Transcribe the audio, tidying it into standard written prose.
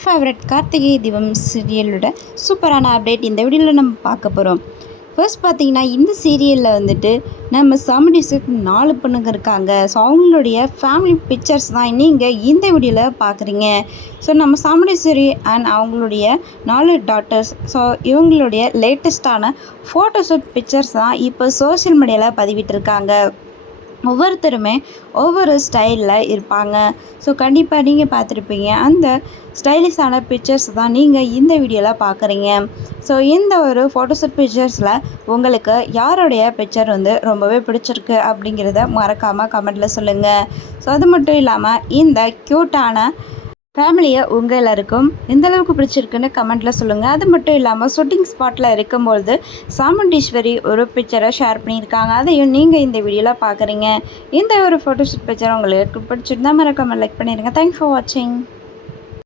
உங்கள் ஃபேவரட் கார்த்திகை தீபம் சீரியலோட சூப்பரான அப்டேட் இந்த வீடியோவில் நம்ம பார்க்க போகிறோம். ஃபர்ஸ்ட் பார்த்தீங்கன்னா, இந்த சீரியலில் வந்துட்டு நம்ம சாமுண்டீஸ்வரிக்கு 4 பொண்ணுங்க இருக்காங்க. ஸோ அவங்களுடைய ஃபேமிலி பிக்சர்ஸ் தான் நீங்கள் இந்த வீடியோவில் பார்க்குறீங்க. ஸோ நம்ம சாமுண்டீஸ்வரி அண்ட் அவங்களுடைய 4 டாட்டர்ஸ், ஸோ இவங்களுடைய லேட்டஸ்ட்டான ஃபோட்டோஷூட் பிக்சர்ஸ் தான் இப்போ சோஷியல் மீடியாவில் பதிவிட்டிருக்காங்க. ஒவ்வொருத்தருமே ஒவ்வொரு ஸ்டைலில் இருப்பாங்க. ஸோ கண்டிப்பாக நீங்கள் பார்த்துருப்பீங்க. அந்த ஸ்டைலிஷான பிக்சர்ஸ் தான் நீங்கள் இந்த வீடியோவில் பார்க்குறீங்க. ஸோ இந்த ஒரு ஃபோட்டோஷூட் பிக்சர்ஸில் உங்களுக்கு யாருடைய பிக்சர் வந்து ரொம்பவே பிடிச்சிருக்கு அப்படிங்கிறத மறக்காமல் கமெண்ட்டில் சொல்லுங்கள். ஸோ அது மட்டும் இல்லாமல் இந்த க்யூட்டான ஃபேமிலியை உங்கள் எல்லாருக்கும் எந்தளவுக்கு பிடிச்சிருக்குன்னு கமெண்ட்டில் சொல்லுங்கள். அது மட்டும் இல்லாமல் ஷூட்டிங் ஸ்பாட்டில் இருக்கும்பொழுது சாமுண்டீஸ்வரி ஒரு பிக்சரை ஷேர் பண்ணியிருக்காங்க. அதையும் நீங்கள் இந்த வீடியோவில் பார்க்குறீங்க. இந்த ஒரு ஃபோட்டோஷூட் பிக்சர் உங்களுக்கு பிடிச்சிருந்தா மறக்காமல் லைக் பண்ணிடுங்க. தேங்க்ஸ் ஃபார் வாட்சிங்.